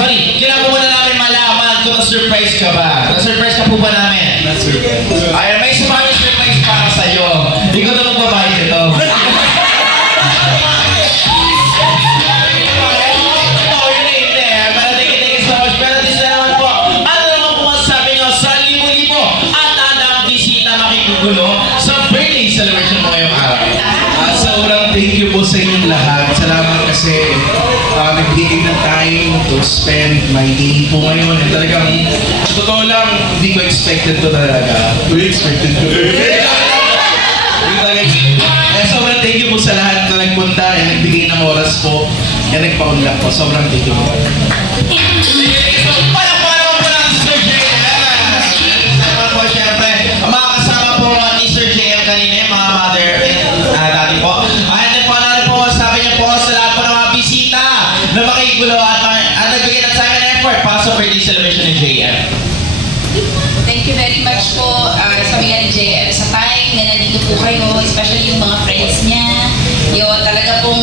sorry. Kailangan po muna namin malaman kung na-surprise ka ba. Na-surprise ka po ba namin? Na-surprise. Ay, may sumali surprise para sa'yo. Ikaw na magbabayad ito. Sa birthday celebration mo ngayong araw. Sobrang thank you po sa inyong lahat. Salamat kasi nagbigay ng time to spend my day po ngayon. And talagang, sa totoo lang, hindi ko expected to talaga. We expected to. Sobrang thank you po sa lahat na nagpunta and nagbigay ng oras po. Yan nagpaunlak po. Sobrang thank you po. Na makigulo at nagbigay ng time and effort para sa birthday celebration ni JM. Thank you very much po sa mga JM sa time na nandito po kayo, especially yung mga friends niya. Yung talaga pong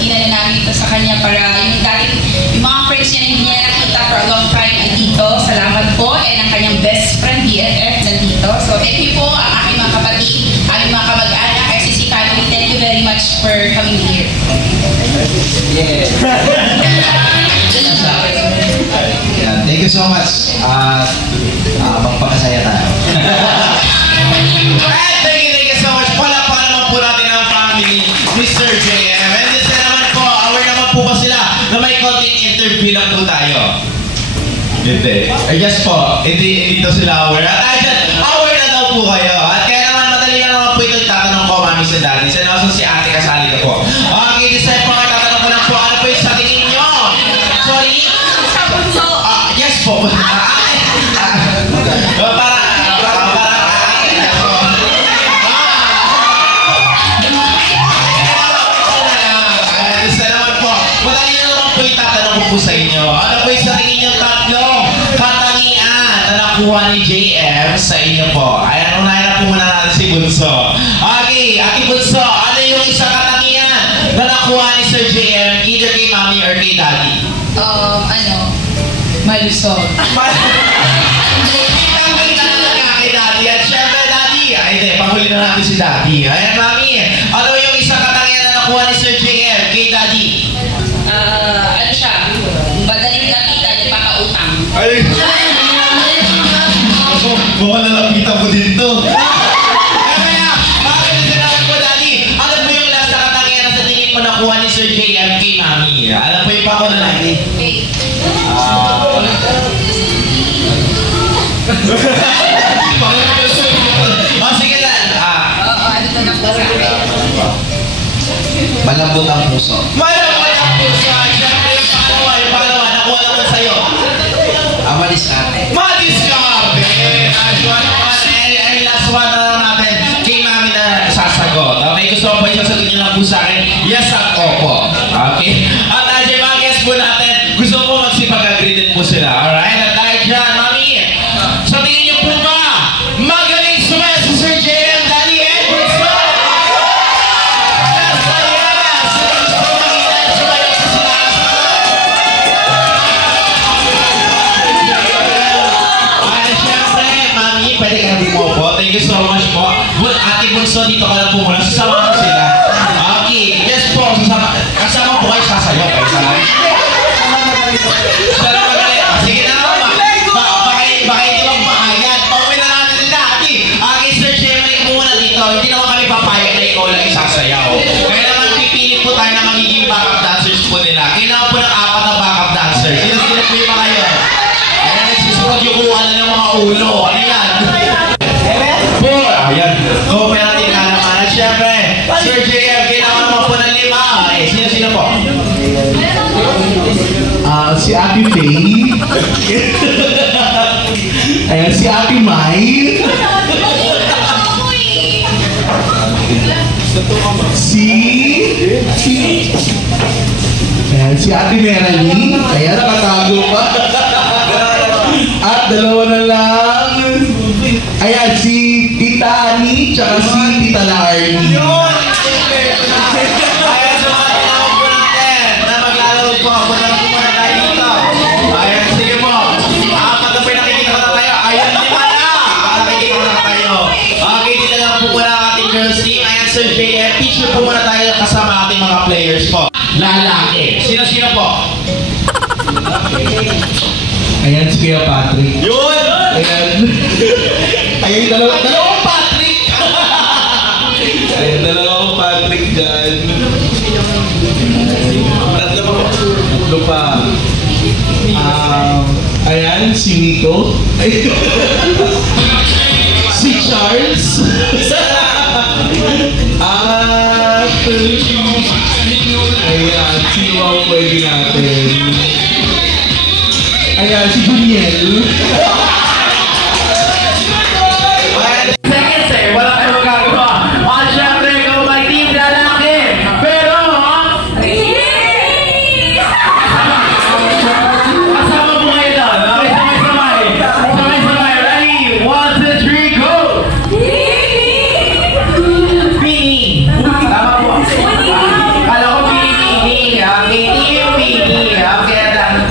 inana namin ito sa kanya para yung dati, yung mga friends niya na hindi niya nakita for a long time ay dito. Salamat po. And ang kanyang best friend, BFF, nandito. So thank you po ang aking mga kapatid, aking mga kamag-anak, SCC family. Thank you very much for coming here. Yeah. Thank you so much. Magpakasaya tayo. Thank you so much. Palakpakan naman po natin ang family ni Sir JM. And this naman po, aware naman po ba sila na may konting interview lang po tayo? Hindi. Yes po, hindi to sila aware. At dyan, aware na daw po kayo. At kaya naman, madali lang naman po ito itatanong ko, mami sa daddy. And also si ate kasali ka po. Okay, this time po, itatanong ko lang po, ano po yung sa tingin nyo? Sorry? Yes po. Sa inyo. Ano po yung sa tingin nyo tatlong katangian na nakuha ni JM sa inyo po? Ayan, unahin na po muna natin si Bunso. Okay, Ate Bunso, ano yung isang katangian na nakuha ni Sir JM either kay Mami or kay Daddy? Malusog. Kay Daddy. At syempre, Daddy. Ay, hindi, panghuli na natin si Daddy. Ayan, Mami, ano yung isang katangian na nakuha ni Sir JM kay Daddy? Ano siya? Madaling nakita niya pakautang. Ay! Baka nalapitan ko dito. Kaya, bakit naman po, Daddy? Ano po yung last na katangian sa tingin mo nakuha ni Sir JM kay Mami? Alam po yung pako na lagi? Okay. Sige lang. Ano to na po sa akin? Malambot ang puso. Malambot ang puso. Siyempre yung pangalawa, nakuha naman sa'yo. Madiskarte. Madiskarte! Ay, last one na lang natin. Kay Mami na sasagot. Okay, gusto ko po yung sasagot niyo lang po sa akin. Yes at opo. Okay? At dahil mga guests po natin, gusto ko po magsipag-agree din po sila. Alright? At dahil dyan, Mami, sa tingin niyo po ba, magaling sumayo si Sir JM, Daddy Edwards? Pwede ka na bumobo. Thank you so much po. Ate Bunso, dito ka lang po muna. Sasama ko sila. Okay. Yes po. Kasama po kayo sasayaw. Salamat kayo. Sige na naman. Baka hindi magpahayag. Pauwi na natin sila. Okay, Sir Jemmy, muna dito. Hindi naman kami papayag na ikaw lang isasayaw. Kaya naman pipili po tayo na magiging backup dancers po nila. Kailangan po ng 4 na backup dancers. Sino po yung mga yun? Ayan, nagsisurot yung kuha na ng mga ulo. Ano yan? Ayan. Kung pa natin kalaman. At syempre, Sir JM, kailangan naman po ng 5. Okay, sino po? Si Ate Faye. Ayan, si Ate Mai. Si Ate Merally. Kaya nakatago pa. At dalawa na lang. Ayan, si Tita Ani, tsaka si Tita Larnie. Ayan, sa mga tinawag po natin na maglalawag po ako na muna tayo dito. Ayan si Kuya Patrick. Yun! Ayan. Ayan yung dalawang Patrick. Ayan, dalawang Patrick dyan. Tatlo pa po. Tatlo pa. Ayan, si Nico. Si Charles. At ayan, sino ang pwede natin? Ayan, si Juniel. Seconds eh, wala kayo magagawa. At syempre, ikaw may team lalaki. Pero, kasama mo kayo doon. Okay, sabay-sabay. Sabay-sabay. Ready? 1, 2, 3, go! Pini. Tama po. Kala ko Pini. Pini.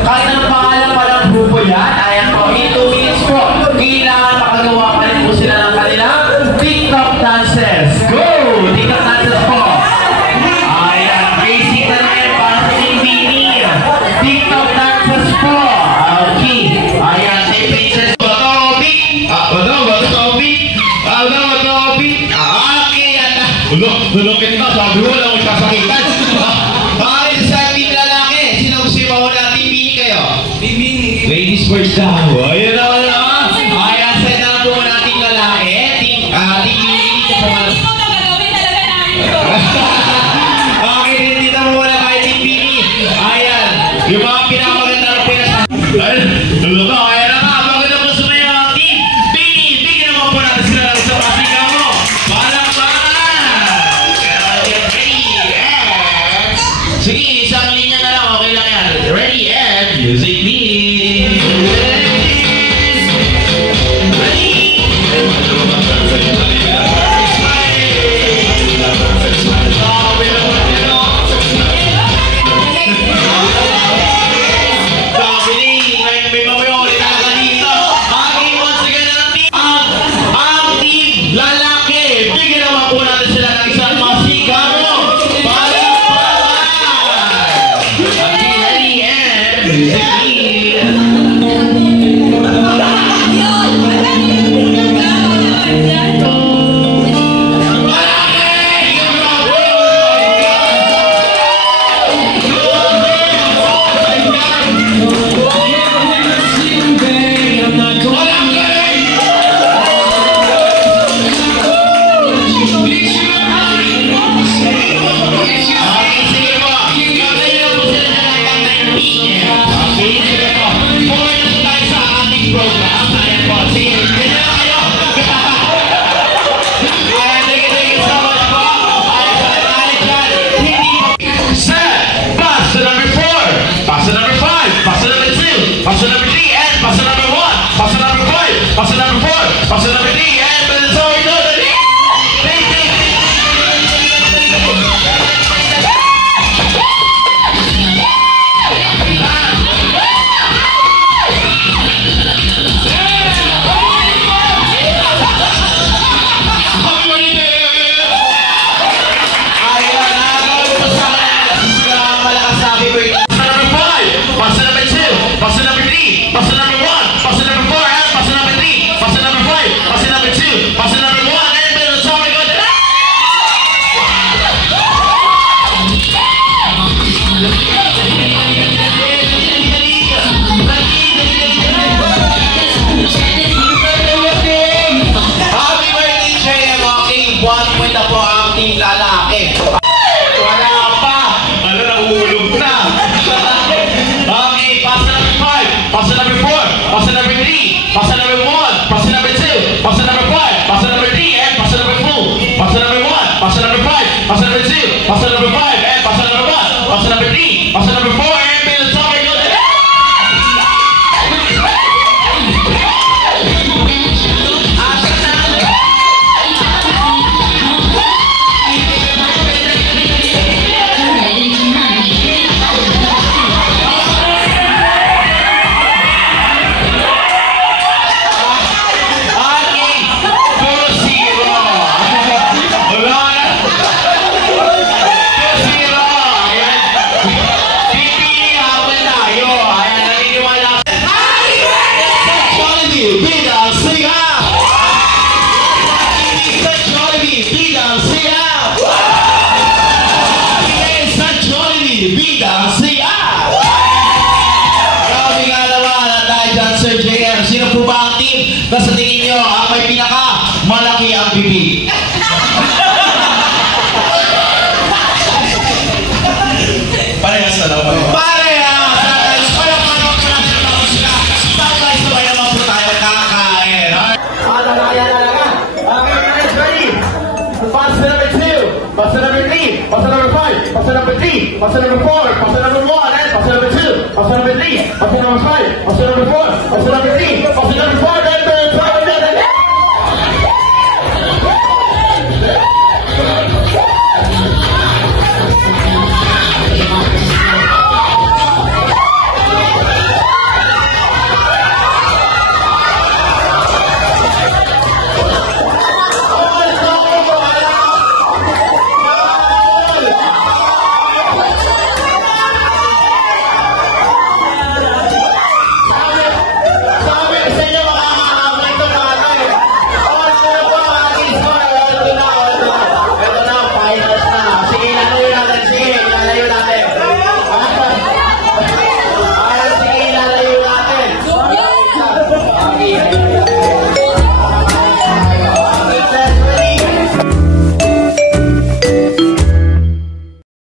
Kahit ang pangalan pa ng grupo yan, ayan po, in 2 minutes po, kailangan makagawa pa rin po sila ng kanilang TikTok dances. Go! TikTok dances po. Ayan, basic na rin para sa Pini. TikTok dances po. Okay. Ayan, si Princess Tobi. Tobi. Okay, yan na. Lulukit na, sabi mo lang kung sasakitan. Bakit sa team lalaki? Sino gusto yung mawala team Pini kayo? Ladies first daw. Ayun na wala. Ayan, set na po natin lalaki. Team Pini po mga... Okay, dito mo muna kayo team Pini. Ayan, yung mga pinakamaganda ng pinasa... Ayan na nga. Bakit na po sumaya ang team Pini? Bigyan naman po natin sila lang sa pasika mo. Sige, isang linya na lang. Okay lang yan. Ready and music please. Ang team lalaki. Bigyan naman po natin sila ng isang masika mo. Passer number 3 and passer number 1, passer number 5, passer number 4, passer number 3 and sorry, no, passer number 3, passer number 1, passer number 4, and passer number 3, passer number 5, passer number 2, passer number 1, and sorry, go to Happy birthday, JM. Okay, 1 point na po ang team lalaki. Wala pa. Ano na, uhulog na. Okay, passer number 5, passer number 4, passer number 3, passer number 1, passer number 2, passer number 5, passer number 3, and passer number 4, passer number 1, passer number 5, passer number 2, passer number 5, and passer number 1, passer number 3, passer number 4, and Bill Sorry, go to passer number 4, passer number 1, passer number 2, passer number 3, passer number 5, passer number 4, passer number 3, passer number 4,